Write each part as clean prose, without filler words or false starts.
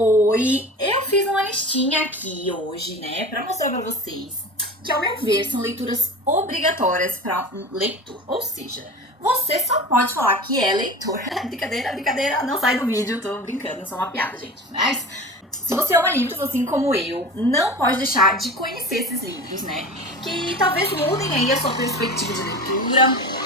Oi, eu fiz uma listinha aqui hoje, né, pra mostrar pra vocês que, ao meu ver, são leituras obrigatórias para um leitor. Ou seja, você só pode falar que é leitor. Brincadeira, brincadeira, não sai do vídeo, tô brincando, é só uma piada, gente. Mas se você ama livros, assim como eu, não pode deixar de conhecer esses livros, né, que talvez mudem aí a sua perspectiva de leitura.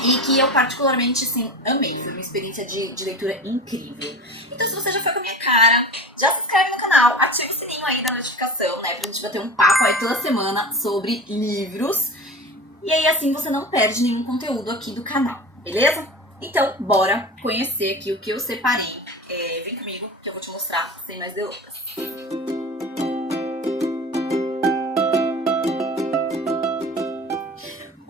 E que eu particularmente, assim, amei. Foi uma experiência de leitura incrível. Então, se você já foi com a minha cara, já se inscreve no canal, ativa o sininho aí da notificação, né? Pra gente bater um papo aí toda semana sobre livros. E aí, assim, você não perde nenhum conteúdo aqui do canal, beleza? Então, bora conhecer aqui o que eu separei. Vem comigo que eu vou te mostrar sem mais delongas.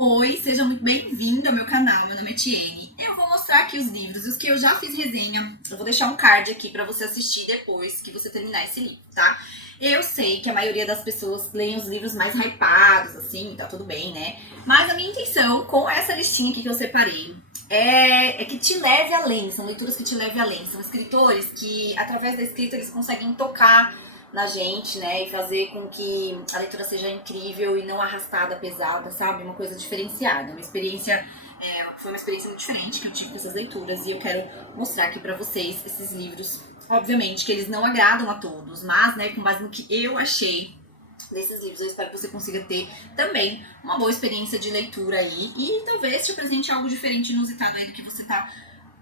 Oi, seja muito bem-vindo ao meu canal, meu nome é Tiene. Eu vou mostrar aqui os livros, os que eu já fiz resenha. Eu vou deixar um card aqui pra você assistir depois que você terminar esse livro, tá? Eu sei que a maioria das pessoas leem os livros mais hypados, assim, tá tudo bem, né? Mas a minha intenção com essa listinha aqui que eu separei é que te leve além, são leituras que te levem além. São escritores que, através da escrita, eles conseguem tocar na gente, né, e fazer com que a leitura seja incrível e não arrastada, pesada, sabe? Uma coisa diferenciada, uma experiência, foi uma experiência muito diferente que eu tive com essas leituras e eu quero mostrar aqui pra vocês esses livros. Obviamente que eles não agradam a todos, mas, né, com base no que eu achei desses livros, eu espero que você consiga ter também uma boa experiência de leitura aí e talvez te apresente algo diferente, inusitado aí do que você tá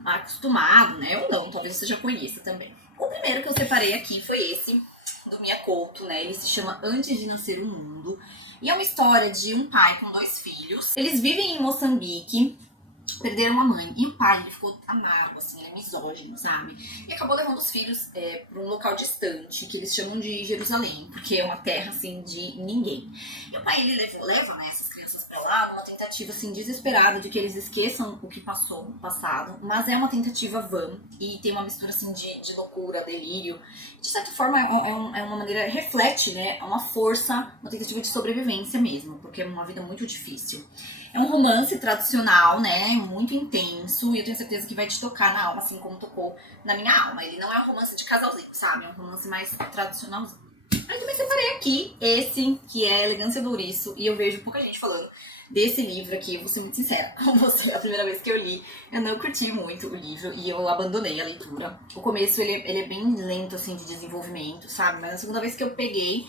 acostumado, né, ou não, talvez você já conheça também. O primeiro que eu separei aqui foi esse, do Mia Couto, né? Ele se chama Antes de Nascer o Mundo. E é uma história de um pai com 2 filhos. Eles vivem em Moçambique, perderam a mãe. E o pai, ele ficou amargo, assim, ele é misógino, sabe? E acabou levando os filhos pra um local distante, que eles chamam de Jerusalém, porque é uma terra, assim, de ninguém. E o pai, ele leva né, essas crianças pra lá, numa tentativa, assim, desesperada de que eles esqueçam o que passou no passado. Mas é uma tentativa vã e tem uma mistura, assim, de loucura, delírio. De certa forma, é uma maneira, reflete, né, uma força, uma tentativa de sobrevivência mesmo, porque é uma vida muito difícil. É um romance tradicional, né, muito intenso, e eu tenho certeza que vai te tocar na alma, assim como tocou na minha alma. Ele não é um romance de casalzinho, sabe, é um romance mais tradicionalzinho. Aí também separei aqui esse, que é Elegância do Ouriço, e eu vejo pouca gente falando desse livro aqui, eu vou ser muito sincera com você, a primeira vez que eu li, eu não curti muito o livro e eu abandonei a leitura. O começo, ele é bem lento, assim, de desenvolvimento, sabe? Mas a segunda vez que eu peguei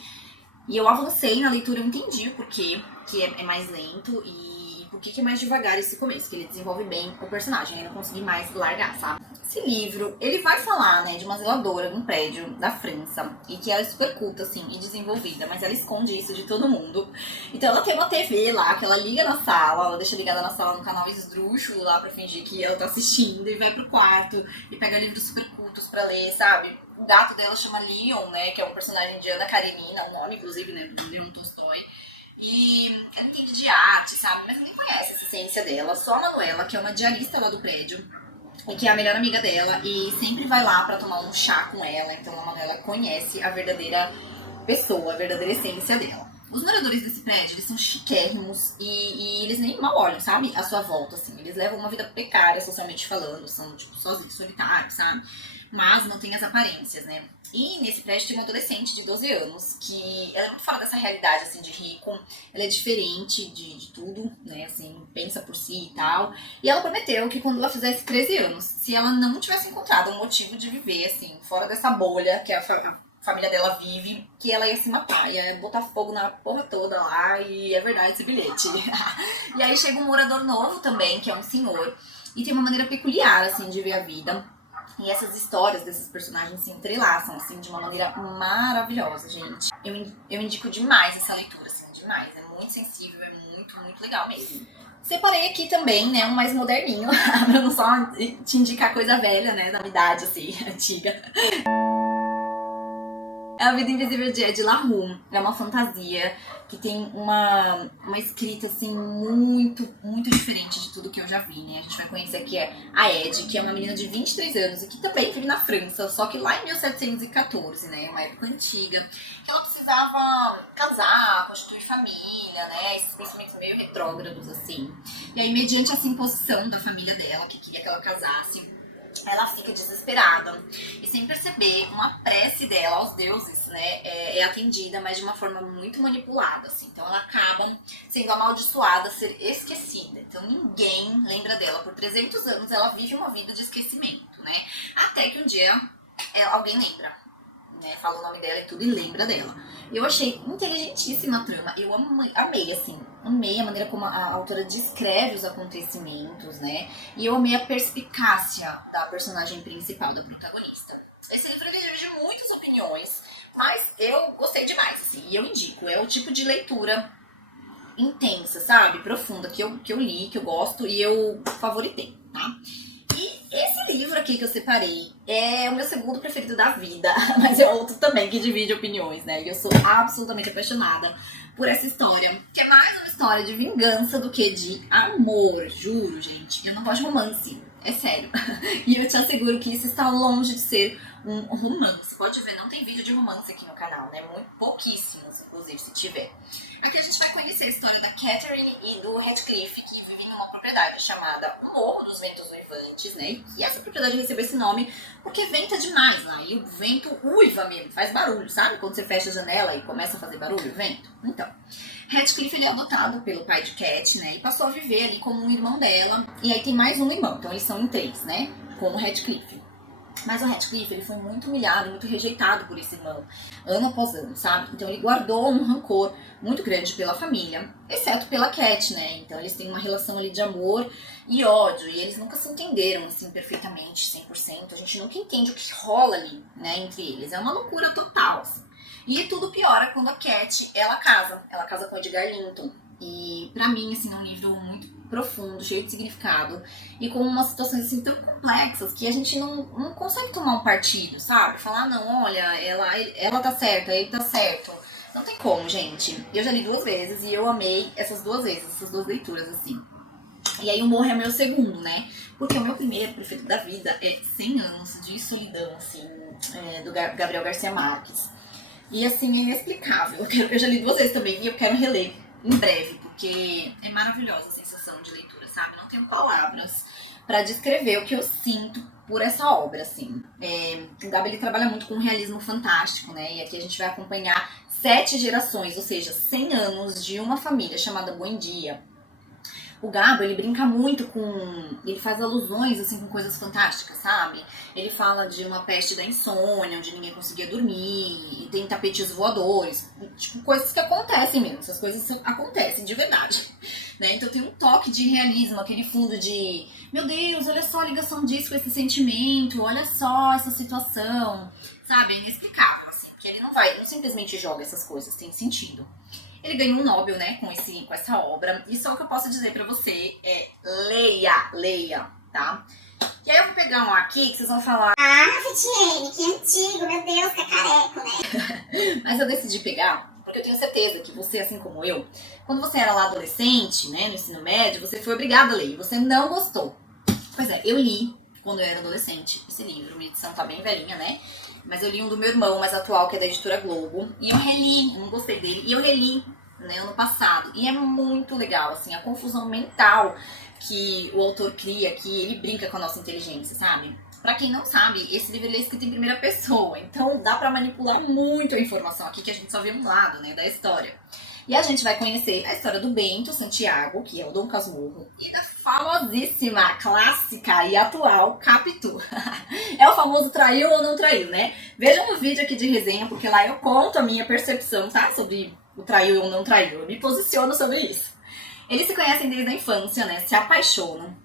e eu avancei na leitura, eu entendi o porquê que é mais lento e por que é mais devagar esse começo, que ele desenvolve bem o personagem, eu não consegui mais largar, sabe? Esse livro, ele vai falar, né, de uma zeladora num prédio da França e que ela é super culta, assim, e desenvolvida, mas ela esconde isso de todo mundo. Então ela tem uma TV lá, que ela liga na sala, ela deixa ligada na sala no canal esdrúxulo lá pra fingir que ela tá assistindo e vai pro quarto e pega livros super cultos pra ler, sabe? O gato dela chama Leon, né, que é um personagem de Ana Karenina, um nome, inclusive, né, do Leon Tolstói. E ela entende de arte, sabe? Mas ninguém conhece essa essência dela. Só a Manuela, que é uma diarista lá do prédio, e que é a melhor amiga dela, e sempre vai lá pra tomar um chá com ela. Então a Manuela conhece a verdadeira pessoa, a verdadeira essência dela. Os moradores desse prédio, eles são chiquérrimos e eles nem mal olham, sabe? À sua volta, assim. Eles levam uma vida precária, socialmente falando. São, tipo, sozinhos, solitários, sabe? Mas não tem as aparências, né? E nesse prédio tem uma adolescente de 12 anos, que ela é muito fora dessa realidade, assim, de rico. Ela é diferente de tudo, né? Assim, pensa por si e tal. E ela prometeu que quando ela fizesse 13 anos, se ela não tivesse encontrado um motivo de viver, assim, fora dessa bolha que a família dela vive, que ela ia se matar, ia botar fogo na porra toda lá, e é verdade esse bilhete. E aí chega um morador novo também, que é um senhor, e tem uma maneira peculiar, assim, de ver a vida. E essas histórias desses personagens se entrelaçam, assim, de uma maneira maravilhosa, gente. Eu indico demais essa leitura, assim, demais. É muito sensível, é muito, muito legal mesmo. Separei aqui também, né, um mais moderninho, pra não só te indicar coisa velha, né, da idade, assim, antiga. É A Vida Invisível de Ed La Rue. É uma fantasia que tem uma escrita, assim, muito, muito diferente de tudo que eu já vi, né? A gente vai conhecer aqui a Ed, que é uma menina de 23 anos e que também vive na França, só que lá em 1714, né? Uma época antiga, que ela precisava casar, constituir família, né? Esses pensamentos meio retrógrados, assim. E aí, mediante essa imposição da família dela, que queria que ela casasse, ela fica desesperada. E sem perceber, uma prece dela aos deuses, né, é atendida, mas de uma forma muito manipulada, assim. Então ela acaba sendo amaldiçoada a ser esquecida. Então ninguém lembra dela. Por 300 anos ela vive uma vida de esquecimento, né? Até que um dia alguém lembra, né? Fala o nome dela e tudo e lembra dela. Eu achei inteligentíssima a trama. Eu amei, assim. Amei a maneira como a autora descreve os acontecimentos, né? E eu amei a perspicácia da personagem principal, da protagonista. Esse livro ele divide muitas opiniões, mas eu gostei demais, assim. E eu indico. É o tipo de leitura intensa, sabe? Profunda, que eu li, que eu gosto e eu favoritei, tá? E esse livro aqui que eu separei é o meu segundo preferido da vida, mas é outro também que divide opiniões, né? E eu sou absolutamente apaixonada por essa história, que é mais uma história de vingança do que de amor, juro, gente. Eu não gosto de romance, é sério. E eu te asseguro que isso está longe de ser um romance. Pode ver, não tem vídeo de romance aqui no canal, né? Muito pouquíssimos, inclusive, se tiver. Aqui a gente vai conhecer a história da Catherine e do Heathcliff, que vivem numa propriedade chamada o Morro dos Ventos Uivantes, né? E essa propriedade recebeu esse nome porque venta demais lá. E o vento uiva mesmo, faz barulho, sabe? Quando você fecha a janela e começa a fazer barulho, o vento. Então, Heathcliff ele é adotado pelo pai de Cat, né? E passou a viver ali como um irmão dela. E aí tem mais um irmão, então eles são em 3, né? Com o Heathcliff. Mas o Heathcliff, ele foi muito humilhado, muito rejeitado por esse irmão, ano após ano, sabe? Então ele guardou um rancor muito grande pela família, exceto pela Cat, né? Então eles têm uma relação ali de amor e ódio, e eles nunca se entenderam, assim, perfeitamente, 100%. A gente nunca entende o que rola ali, né, entre eles. É uma loucura total, assim. E tudo piora quando a Cat, ela casa com o Edgar Linton. E pra mim, assim, é um livro muito profundo, cheio de significado e com umas situações assim tão complexas que a gente não consegue tomar um partido, sabe? Falar, não, olha, ela tá certa, ele tá certo. Não tem como, gente. Eu já li 2 vezes e eu amei essas 2 vezes, essas 2 leituras, assim. E aí o Morro é meu segundo, né? Porque o meu primeiro preferido da vida é 100 Anos de Solidão, assim, do Gabriel Garcia Marques. E assim, é inexplicável. Eu já li 2 vezes também e eu quero reler em breve, porque é maravilhosa a sensação de leitura, sabe? Não tenho palavras pra descrever o que eu sinto por essa obra, assim. O Gabi, ele trabalha muito com realismo fantástico, né? E aqui a gente vai acompanhar 7 gerações, ou seja, 100 anos de uma família chamada Buendia. O Gabo, ele brinca muito com... Ele faz alusões, assim, com coisas fantásticas, sabe? Ele fala de uma peste da insônia, onde ninguém conseguia dormir, e tem tapetes voadores. Tipo, coisas que acontecem mesmo. Essas coisas acontecem de verdade, né? Então tem um toque de realismo, aquele fundo de... Meu Deus, olha só a ligação disso com esse sentimento, olha só essa situação, sabe? É inexplicável, assim. Porque ele não simplesmente joga essas coisas, tem sentido. Ele ganhou um Nobel, né, com essa obra. E só o que eu posso dizer pra você é leia, tá? E aí eu vou pegar um aqui que vocês vão falar... Ah, Fitiene, que antigo, meu Deus, que é careco, né? Mas eu decidi pegar porque eu tenho certeza que você, assim como eu, quando você era lá adolescente, né, no ensino médio, você foi obrigado a ler e você não gostou. Pois é, eu li, quando eu era adolescente, esse livro. Minha edição tá bem velhinha, né? Mas eu li um do meu irmão mais atual, que é da editora Globo. E eu reli, eu não gostei dele. E eu reli, né, ano passado. E é muito legal, assim, a confusão mental que o autor cria, que ele brinca com a nossa inteligência, sabe? Pra quem não sabe, esse livro é escrito em primeira pessoa. Então dá pra manipular muito a informação aqui, que a gente só vê um lado, né, da história. E a gente vai conhecer a história do Bento Santiago, que é o Dom Casmurro, e da famosíssima, clássica e atual Capitu. É o famoso traiu ou não traiu, né? Vejam o vídeo aqui de resenha, porque lá eu conto a minha percepção, tá? Sobre o traiu ou não traiu. Eu me posiciono sobre isso. Eles se conhecem desde a infância, né? Se apaixonam.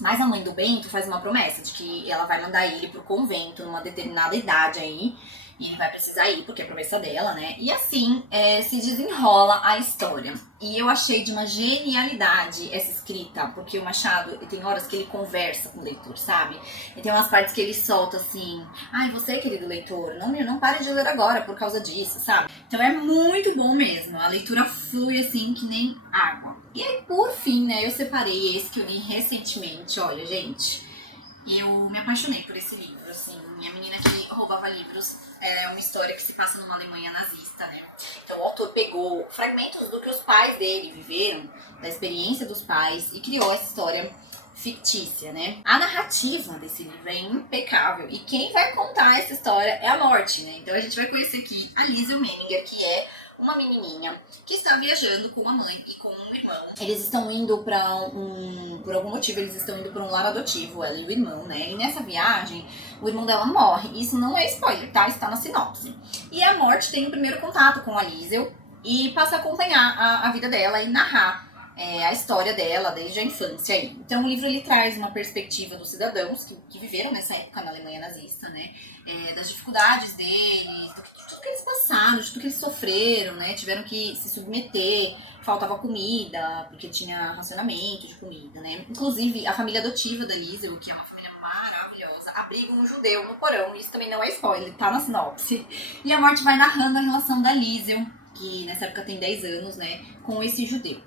Mas a mãe do Bento faz uma promessa de que ela vai mandar ele pro convento numa determinada idade aí. E ele vai precisar ir, porque é promessa dela, né? E assim se desenrola a história. E eu achei de uma genialidade essa escrita, porque o Machado, tem horas que ele conversa com o leitor, sabe? E tem umas partes que ele solta assim, ai, você, querido leitor, não pare de ler agora por causa disso, sabe? Então é muito bom mesmo, a leitura flui assim que nem água. E aí, por fim, né, eu separei esse que eu li recentemente, olha, gente... Eu me apaixonei por esse livro, assim, a menina que roubava livros é uma história que se passa numa Alemanha nazista, né? Então o autor pegou fragmentos do que os pais dele viveram, da experiência dos pais, e criou essa história fictícia, né? A narrativa desse livro é impecável e quem vai contar essa história é a Morte, né? Então a gente vai conhecer aqui a Liesl Menninger, que é uma menininha que está viajando com a mãe e com um irmão. Eles estão indo por algum motivo, eles estão indo para um lar adotivo, ela e o irmão, né? E nessa viagem, o irmão dela morre. Isso não é spoiler, tá? Está na sinopse. E a Morte tem o primeiro contato com a Liesl e passa a acompanhar a vida dela e narrar a história dela desde a infância aí. Então o livro ele traz uma perspectiva dos cidadãos que viveram nessa época na Alemanha nazista, né? Das dificuldades deles, do tudo que eles passaram, de tudo que eles sofreram, né? Tiveram que se submeter, faltava comida, porque tinha racionamento de comida, né? Inclusive a família adotiva da Liesl, que é uma família maravilhosa, abriga um judeu no porão, isso também não é spoiler, tá na sinopse. E a Morte vai narrando a relação da Liesl, que nessa época tem 10 anos, né, com esse judeu.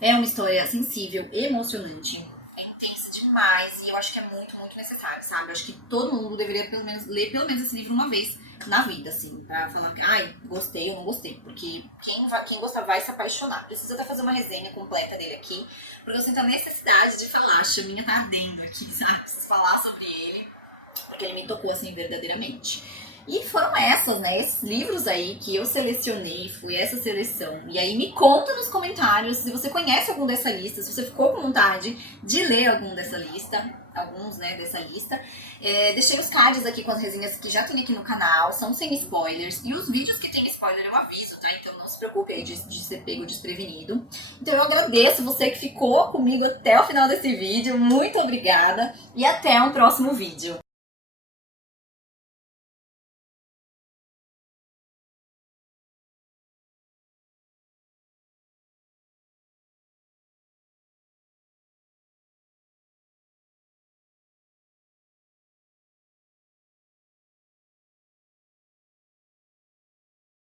É uma história sensível, emocionante, é intensa demais e eu acho que é muito, muito necessário, sabe? Eu acho que todo mundo deveria ler pelo menos esse livro uma vez na vida, assim, pra falar que, ai, gostei ou não gostei, porque quem gostar vai se apaixonar. Preciso até fazer uma resenha completa dele aqui, porque eu sinto a necessidade de falar, a chaminha tá ardendo aqui, sabe? Preciso falar sobre ele, porque ele me tocou, assim, verdadeiramente. E foram essas, né, esses livros aí que eu selecionei, foi essa seleção. E aí me conta nos comentários se você conhece algum dessa lista, se você ficou com vontade de ler alguns, né, dessa lista. Deixei os cards aqui com as resenhas que já tem aqui no canal, são sem spoilers. E os vídeos que tem spoiler eu aviso, tá? Então não se preocupe aí de ser pego desprevenido. Então eu agradeço você que ficou comigo até o final desse vídeo, muito obrigada e até um próximo vídeo.